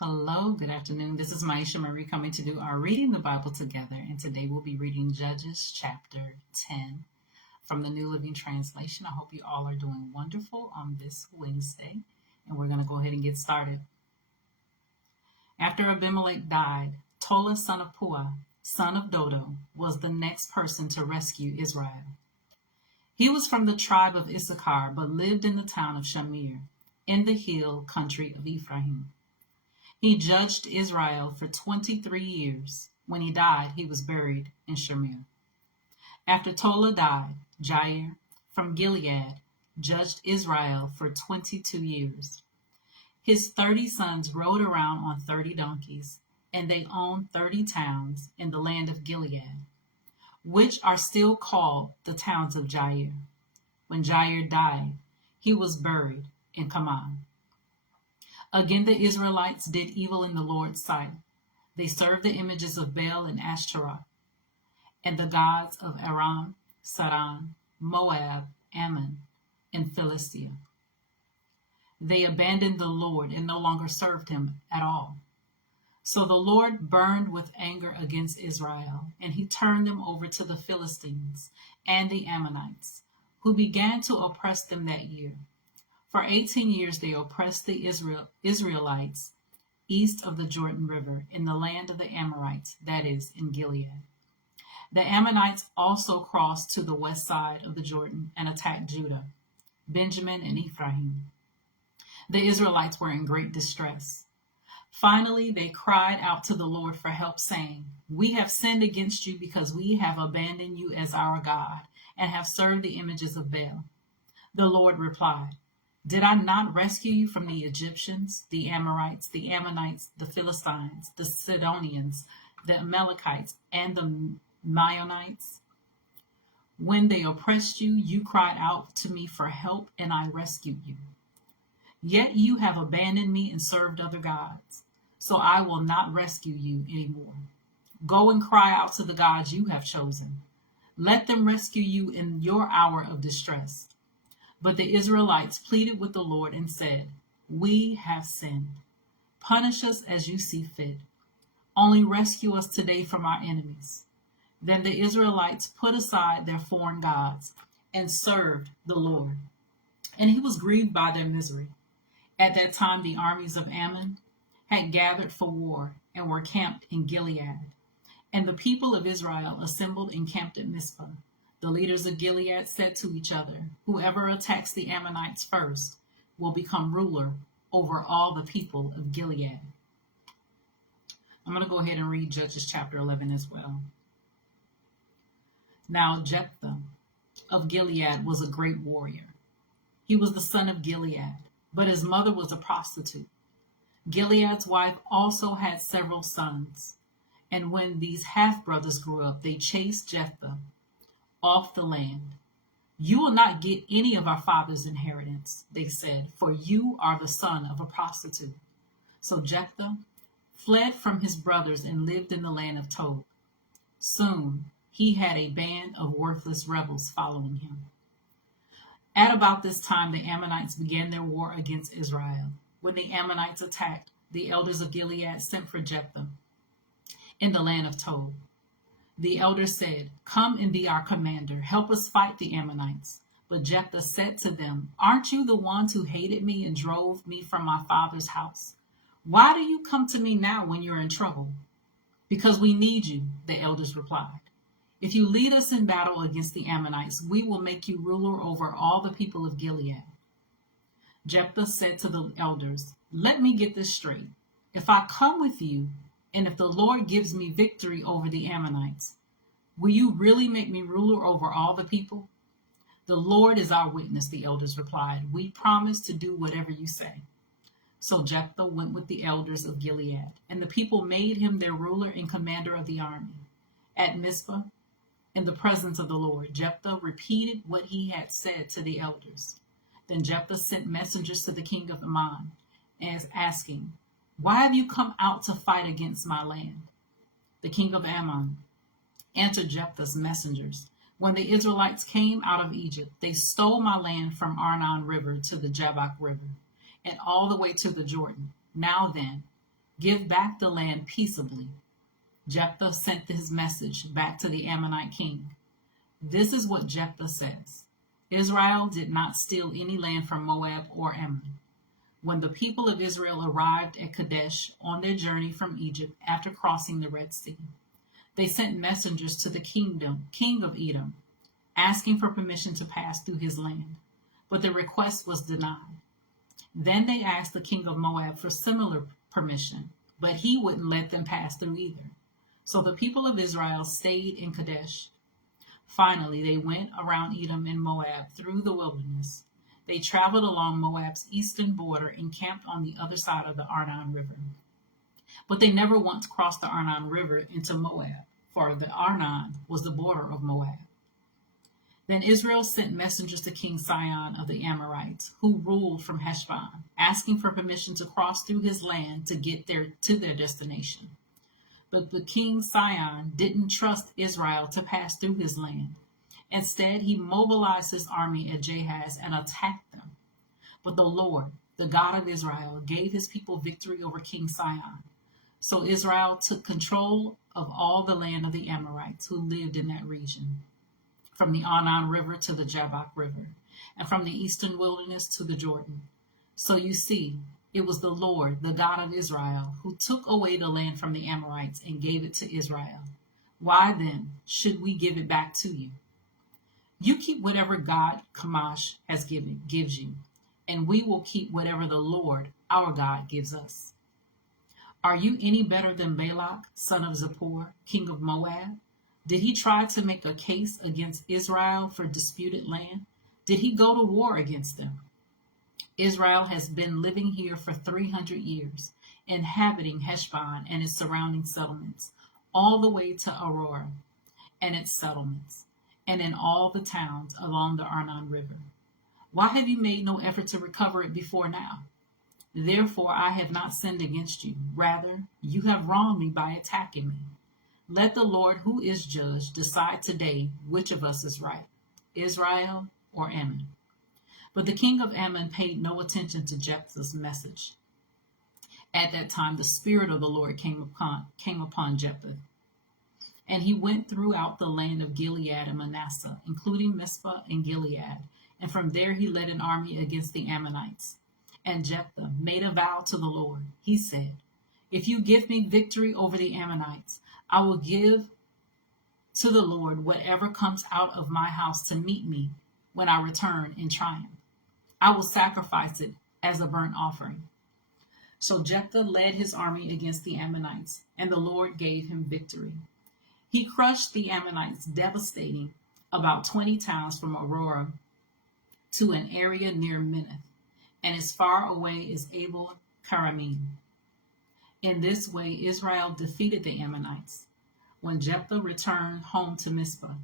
Hello, good afternoon. This is Maisha Marie coming to do our Reading the Bible together. And today we'll be reading Judges chapter 10 from the New Living Translation. I hope you all are doing wonderful on this Wednesday. And we're going to go ahead and get started. After Abimelech died, Tola, son of Puah, son of Dodo, was the next person to rescue Israel. He was from the tribe of Issachar, but lived in the town of Shamir, in the hill country of Ephraim. He judged Israel for 23 years. When he died, he was buried in Shamir. After Tola died, Jair from Gilead judged Israel for 22 years. His 30 sons rode around on 30 donkeys, and they owned 30 towns in the land of Gilead, which are still called the towns of Jair. When Jair died, he was buried in Kamah. Again, the Israelites did evil in the Lord's sight. They served the images of Baal and Ashtaroth, and the gods of Aram, Saran, Moab, Ammon, and Philistia. They abandoned the Lord and no longer served him at all. So the Lord burned with anger against Israel, and he turned them over to the Philistines and the Ammonites, who began to oppress them that year. For 18 years they oppressed the Israelites east of the Jordan River in the land of the Amorites, that is, in Gilead. The Ammonites also crossed to the west side of the Jordan and attacked Judah, Benjamin, and Ephraim. The Israelites were in great distress. Finally, they cried out to the Lord for help, saying, "We have sinned against you because we have abandoned you as our God and have served the images of Baal." The Lord replied, "Did I not rescue you from the Egyptians, the Amorites, the Ammonites, the Philistines, the Sidonians, the Amalekites, and the Maonites? When they oppressed you, you cried out to me for help, and I rescued you. Yet you have abandoned me and served other gods, so I will not rescue you anymore. Go and cry out to the gods you have chosen. Let them rescue you in your hour of distress." But the Israelites pleaded with the Lord and said, "We have sinned. Punish us as you see fit. Only rescue us today from our enemies." Then the Israelites put aside their foreign gods and served the Lord, and he was grieved by their misery. At that time, the armies of Ammon had gathered for war and were camped in Gilead. And the people of Israel assembled and camped at Mizpah. The leaders of Gilead said to each other, "Whoever attacks the Ammonites first will become ruler over all the people of Gilead." I'm going to go ahead and read Judges chapter 11 as well. Now Jephthah of Gilead was a great warrior. He was the son of Gilead, but his mother was a prostitute. Gilead's wife also had several sons, and when these half-brothers grew up, they chased Jephthah off the land. "You will not get any of our father's inheritance," they said, "for you are the son of a prostitute." So Jephthah fled from his brothers and lived in the land of Tob. Soon he had a band of worthless rebels following him. At about this time, the Ammonites began their war against Israel. When the Ammonites attacked, the elders of Gilead sent for Jephthah in the land of Tob. The elders said, "Come and be our commander. Help us fight the Ammonites." But Jephthah said to them, "Aren't you the ones who hated me and drove me from my father's house? Why do you come to me now when you're in trouble?" "Because we need you," the elders replied. "If you lead us in battle against the Ammonites, we will make you ruler over all the people of Gilead." Jephthah said to the elders, "Let me get this straight. If I come with you, and if the Lord gives me victory over the Ammonites, will you really make me ruler over all the people?" "The Lord is our witness," the elders replied. "We promise to do whatever you say." So Jephthah went with the elders of Gilead, and the people made him their ruler and commander of the army. At Mizpah, in the presence of the Lord, Jephthah repeated what he had said to the elders. Then Jephthah sent messengers to the king of Ammon, asking, "Why have you come out to fight against my land?" The king of Ammon answered Jephthah's messengers, "When the Israelites came out of Egypt, they stole my land from Arnon River to the Jabbok River, and all the way to the Jordan. Now then, Give back the land peaceably. Jephthah sent his message back to the Ammonite king. This is what Jephthah says. Israel did not steal any land from Moab or Ammon. When the people of Israel arrived at Kadesh on their journey from Egypt after crossing the Red Sea, they sent messengers to the king of Edom, asking for permission to pass through his land, but the request was denied. Then they asked the king of Moab for similar permission, but he wouldn't let them pass through either. So the people of Israel stayed in Kadesh. Finally, they went around Edom and Moab through the wilderness. They traveled along Moab's eastern border and camped on the other side of the Arnon River. But they never once crossed the Arnon River into Moab, for the Arnon was the border of Moab. Then Israel sent messengers to King Sihon of the Amorites, who ruled from Heshbon, asking for permission to cross through his land to get to their destination. But the king Sihon didn't trust Israel to pass through his land. Instead, he mobilized his army at Jahaz and attacked them. But the Lord, the God of Israel, gave his people victory over King Sihon. So Israel took control of all the land of the Amorites who lived in that region, from the Arnon River to the Jabbok River, and from the eastern wilderness to the Jordan. So you see, it was the Lord, the God of Israel, who took away the land from the Amorites and gave it to Israel. Why then should we give it back to you? You keep whatever God Kamash gives you, and we will keep whatever the Lord, our God, gives us. Are you any better than Balak, son of Zippor, king of Moab? Did he try to make a case against Israel for disputed land? Did he go to war against them? Israel has been living here for 300 years, inhabiting Heshbon and its surrounding settlements, all the way to Aurora and its settlements, and in all the towns along the Arnon River. Why have you made no effort to recover it before now? Therefore I have not sinned against you. Rather, you have wronged me by attacking me. Let the Lord, who is judge, decide today which of us is right, Israel or Ammon. But the king of Ammon paid no attention to Jephthah's message. At that time, the Spirit of the Lord came upon Jephthah, and he went throughout the land of Gilead and Manasseh, including Mizpah and Gilead, and from there he led an army against the Ammonites. And Jephthah made a vow to the Lord. He said, "If you give me victory over the Ammonites, I will give to the Lord whatever comes out of my house to meet me when I return in triumph. I will sacrifice it as a burnt offering." So Jephthah led his army against the Ammonites, and the Lord gave him victory. He crushed the Ammonites, devastating about 20 towns from Aurora to an area near Minnith, and as far away as Abel Karamim. In this way, Israel defeated the Ammonites. When Jephthah returned home to Mizpah,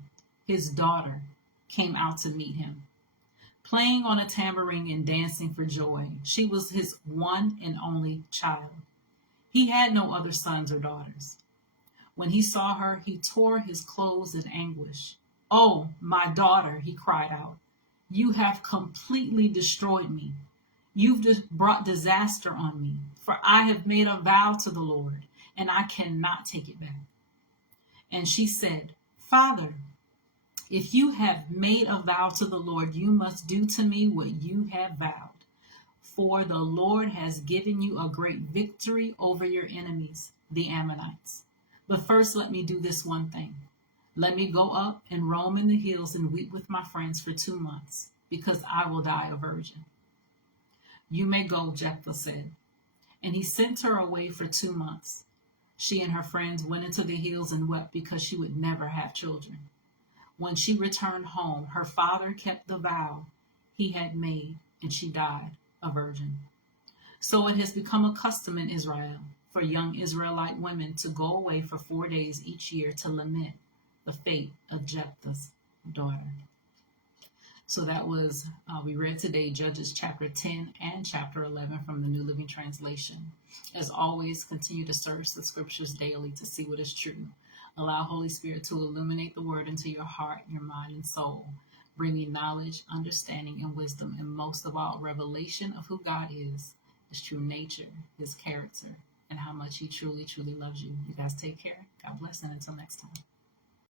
his daughter came out to meet him, playing on a tambourine and dancing for joy. She was his one and only child. He had no other sons or daughters. When he saw her, he tore his clothes in anguish. "Oh, my daughter," he cried out, "you have completely destroyed me. You've brought disaster on me, for I have made a vow to the Lord, and I cannot take it back." And she said, "Father, if you have made a vow to the Lord, you must do to me what you have vowed. For the Lord has given you a great victory over your enemies, the Ammonites. But first let me do this one thing. Let me go up and roam in the hills and weep with my friends for 2 months, because I will die a virgin." "You may go," Jephthah said. And he sent her away for 2 months. She and her friends went into the hills and wept because she would never have children. When she returned home, her father kept the vow he had made, and she died a virgin. So it has become a custom in Israel for young Israelite women to go away for 4 days each year to lament the fate of Jephthah's daughter. So that was, we read today Judges chapter 10 and chapter 11 from the New Living Translation. As always, continue to search the scriptures daily to see what is true. Allow Holy Spirit to illuminate the word into your heart, your mind, and soul, bringing knowledge, understanding, and wisdom, and most of all, revelation of who God is, his true nature, his character, and how much he truly, truly loves you. You guys take care. God bless, and until next time.